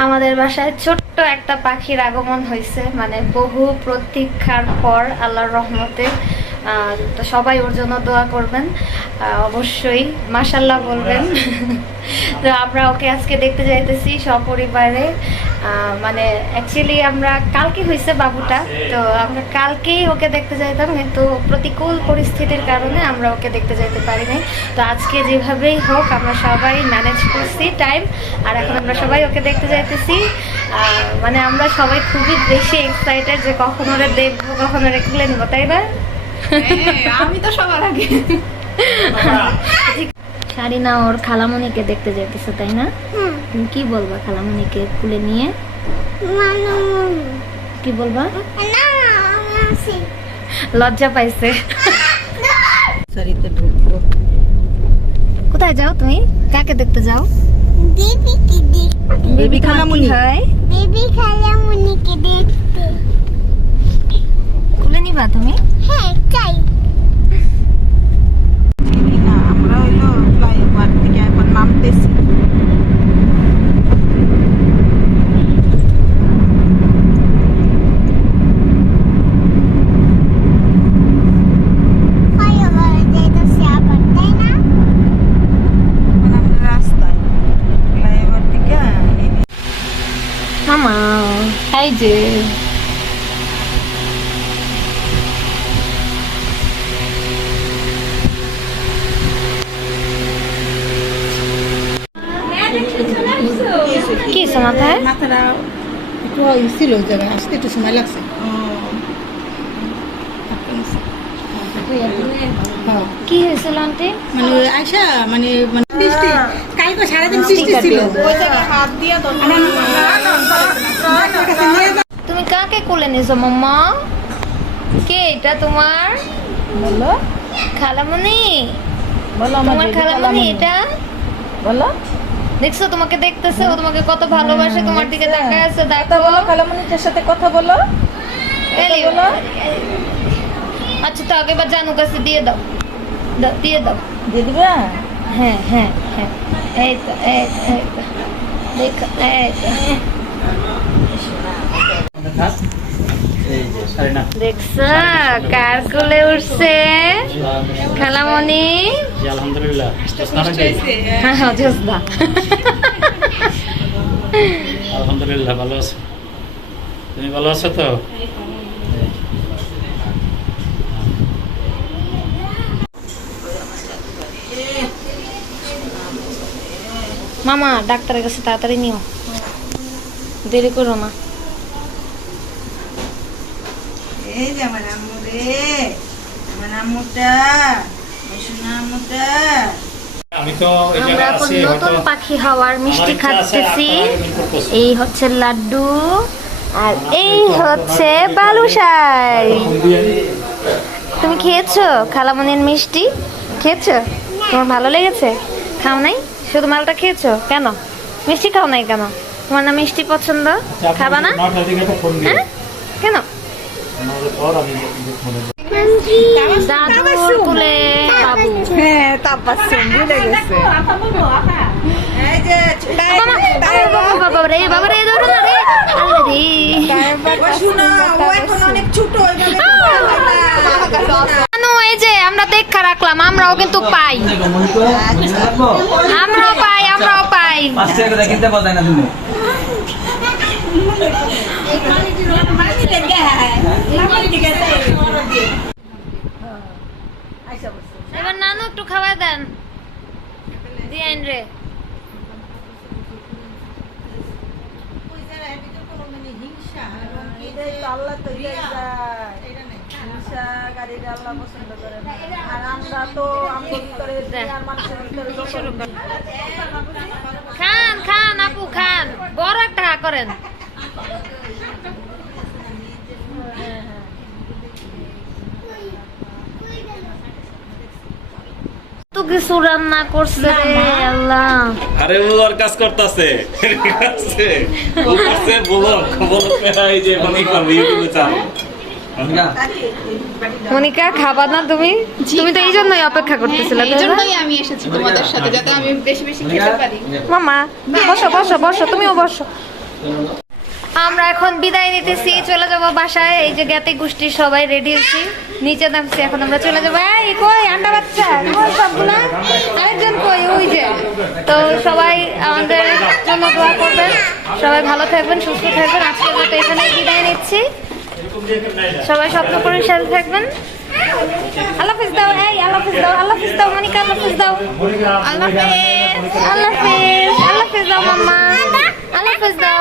আমাদের বাসায় ছোট্ট একটা পাখির আগমন হয়েছে, মানে বহু প্রতীক্ষার পর আল্লাহর রহমতে। তো সবাই ওর জন্য দোয়া করবেন, অবশ্যই মাশাল্লাহ বলবেন। তো আমরা ওকে আজকে দেখতে যাইতেছি সপরিবারে। মানে অ্যাকচুয়ালি আমরা কালকে হয়েছে বাবুটা, তো আমরা কালকেই ওকে দেখতে যাইতাম, কিন্তু প্রতিকূল পরিস্থিতির কারণে আমরা ওকে দেখতে যাইতে পারি নাই। তো আজকে যেভাবেই হোক আমরা সবাই ম্যানেজ করছি টাইম, আর এখন আমরা সবাই ওকে দেখতে যাইতেছি। মানে আমরা সবাই খুবই বেশি এক্সাইটেড যে কখন ওরা দেখবো, কখন ওরা খুলে নেবো, তাই না? আমি তো সবার আগে। শারিনা ওর খালামণিকে দেখতে যাইতেছে, তাই না? তুমি কি বলবা খালামণিকে খুলে নিয়ে? কি বলবা? লজ্জা পাইছে। কোথায় যাও তুমি? কাকে দেখতে যাও? বেবি খালামণি। বেবি খালামণিকে দেখতে। খুলে নিবা তুমি? হ্যাঁ চাই। আমরা হইলো ফ্লাইওভার থেকে এখন নামতেছি। মামা এই যে কি মাথায় মাথাটা একটু ছিল জায়গায় আসতে একটু সময় লাগছে। কি হয়েছিল আন্টি? মানে আয়সা মানে বৃষ্টি কালকে সারাদিন বৃষ্টি ছিল। তুমি কাকে কোলে নিয়েছো মাম্মা? কে এটা তোমার? বলো খালামণি? বলো তোমার খালামণি এটা? বলো দেখছো তোমাকে দেখতেছে, ও তোমাকে কত ভালোবাসে, তোমার দিকে তাকায় আছে। কথা বলো খালামণিটার সাথে কথা বলো। বলো আচ্ছা, তো আগে বার জানু কাছে দিয়ে দাও, দিয়ে দাও। দিয়ে দিবা? হ্যাঁ হ্যাঁ হ্যাঁ, এই তো এই তো দেখো, এই তো দেখছো কার কোলে উঠছে খালামণি? আলহামদুলিল্লাহ। হ্যাঁ হ্যাঁ জোসদা। আলহামদুলিল্লাহ ভালো আছো? তুমি ভালো আছো তো? মামা ডাক্তারের কাছে তাড়াতাড়ি নিও, দেরি করো না। এই যে আমার আম্মু রে, আমার আম্মুটা, সোনা আম্মুটা। আমি তো আমরা এখন নতুন পাখি হওয়ার মিষ্টি খাচ্ছি। এই হচ্ছে লাড্ডু, আর এই হচ্ছে বালুশাই। তুমি খেয়েছো খালামণির মিষ্টি? খেয়েছো? তোমার ভালো লেগেছে? খাও নাই? শুধু মালটা খেয়েছো কেন? মিষ্টি খাও নাই কেন? তোমার না মিষ্টি পছন্দ, খাবা না? হ্যাঁ কেন? দাদুর কোলে বাবু। হ্যাঁ তাপাসুম ভুলে গেছে। এই যে বাবা রে, বাবা রে, ধরো না রে। আল্লাহ রে, শোনা ও এখন অনেক ছোট ওইভাবে এই যে আমরা দেখা রাখলাম, আমরাও কিন্তু পাই, আমরাও পাই, আমরাও পাই। কিনতে পাওয়া যায় না তুমি। এবার নানু একটু খাওয়া দেন দিয়েন রে। আল্লাহ তো হিংসা গাড়ির আল্লাহ পছন্দ করে না। আর আমরা তো আমাদের ভিতরে দুনিয়ার মানুষের ভিতরে খান খান আপু খান, বড় একটা হা করেন। তো কিছু রান্না করছে রে আল্লাহ। আরে ও আর কাজ করতেছে, ঠিক আছে? ও করছে বলো এই যে মানে করবে ইউটিউবে চাল। মনিকা খাবা না তুমি? তুমি তো এই জন্যই অপেক্ষা করতেছিলে। এই জন্যই আমি এসেছি তোমাদের সাথে, যাতে আমি বেশি বেশি খেতে পারি। মামা বসো বসো বসো, তুমিও বসো। আমরা এখন বিদায় নিতেছি, চলে যাব বাসায়। এই যে জ্ঞাতি গোষ্ঠীর সবাই রেডি হয়েছি, নিচে নামছি, এখন আমরা চলে যাবো। এই কই আন্ডা বাচ্চা, কই সবগুলা? আরেকজন কই? ওই যে। তো সবাই আমাদের জন্য দোয়া করবেন, সবাই ভালো থাকবেন, সুস্থ থাকবেন। আজকের মতো এখানে বিদায় নিচ্ছি, সবাই স্বপ্নপুরীর সাথে থাকবেন। আল্লাহ হাফিজ দাও, এই আল্লাহ হাফিজ দাও, আল্লাহ হাফিজ দাও, মনিকা আল্লাহ হাফিজ দাও, আল্লাহ হাফিজ, আল্লাহ হাফিজ, আল্লাহ হাফিজ দাও মাম্মা, আল্লাহ হাফিজ দাও।